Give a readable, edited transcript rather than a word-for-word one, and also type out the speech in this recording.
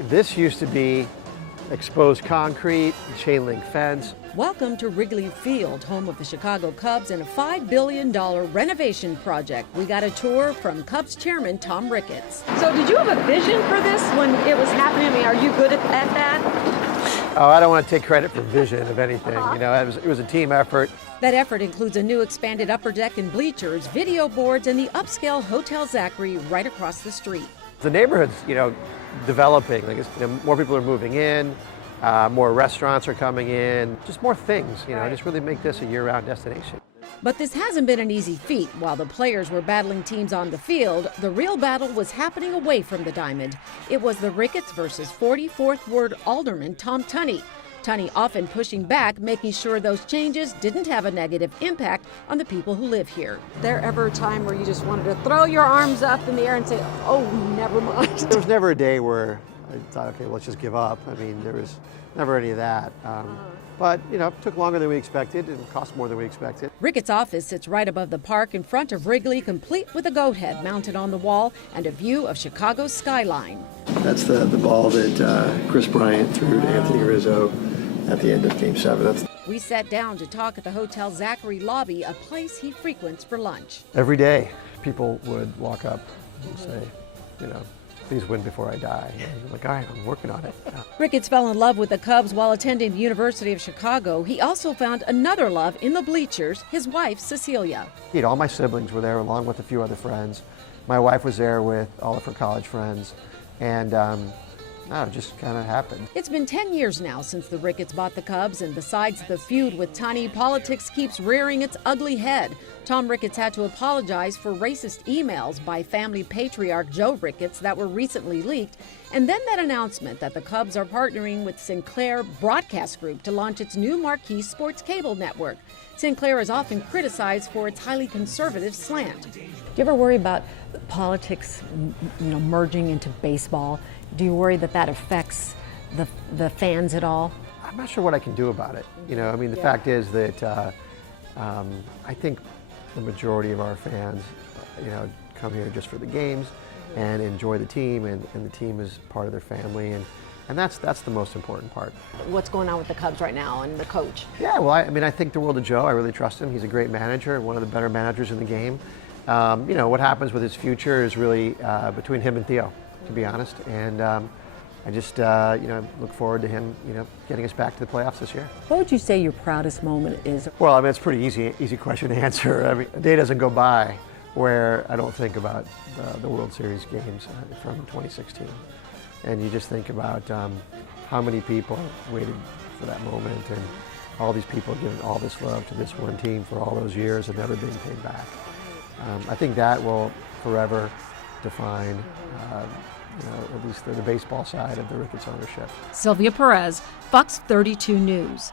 This used to be exposed concrete, chain link fence. Welcome to Wrigley Field, home of the Chicago Cubs and a $5 billion renovation project. We got a tour from Cubs Chairman Tom Ricketts. So did you have a vision for this when it was happening? I mean, are you good at that? Oh, I don't want to take credit for vision of anything. You know, it was a team effort. That effort includes a new expanded upper deck and bleachers, video boards, and the upscale Hotel Zachary right across the street. The neighborhood's, developing. Like, more people are moving in, more restaurants are coming in, just more things, just really make this a year-round destination. But this hasn't been an easy feat. While the players were battling teams on the field, the real battle was happening away from the diamond. It was the Ricketts versus 44th Ward Alderman Tom Tunney. Tunney often pushing back, making sure those changes didn't have a negative impact on the people who live here. There ever a time where you just wanted to throw your arms up in the air and say, oh, never mind? There was never a day where I thought, okay, well, let's just give up. I mean, there was never any of that. But, it took longer than we expected and cost more than we expected. Ricketts' office sits right above the park in front of Wrigley, complete with a goat head mounted on the wall and a view of Chicago's skyline. That's the ball that Chris Bryant threw to Anthony Rizzo at the end of Game 7. We sat down to talk at the Hotel Zachary lobby, a place he frequents for lunch. Every day, people would walk up and say, please win before I die. And I'm like, all right, I'm working on it. Ricketts fell in love with the Cubs while attending the University of Chicago. He also found another love in the bleachers, his wife, Cecilia. All my siblings were there along with a few other friends. My wife was there with all of her college friends. And it just kind of happened. It's been 10 years now since the Ricketts bought the Cubs, and besides the feud with Tunney, politics keeps rearing its ugly head. Tom Ricketts had to apologize for racist emails by family patriarch Joe Ricketts that were recently leaked, and then that announcement that the Cubs are partnering with Sinclair Broadcast Group to launch its new marquee sports cable network. Sinclair is often criticized for its highly conservative slant. Do you ever worry about politics, merging into baseball? Do you worry that affects the fans at all? I'm not sure what I can do about it. The fact is that I think the majority of our fans, come here just for the games and enjoy the team, and the team is part of their family, and that's the most important part. What's going on with the Cubs right now and the coach? Yeah, well, I think the world of Joe. I really trust him. He's a great manager, one of the better managers in the game. What happens with his future is really between him and Theo, to be honest. And I just, look forward to him, getting us back to the playoffs this year. What would you say your proudest moment is? Well, it's a pretty easy question to answer. A day doesn't go by where I don't think about the World Series games from 2016. And you just think about how many people waited for that moment, and all these people giving all this love to this one team for all those years and never being paid back. I think that will forever define at least the baseball side of the Ricketts ownership. Sylvia Perez, Fox 32 News.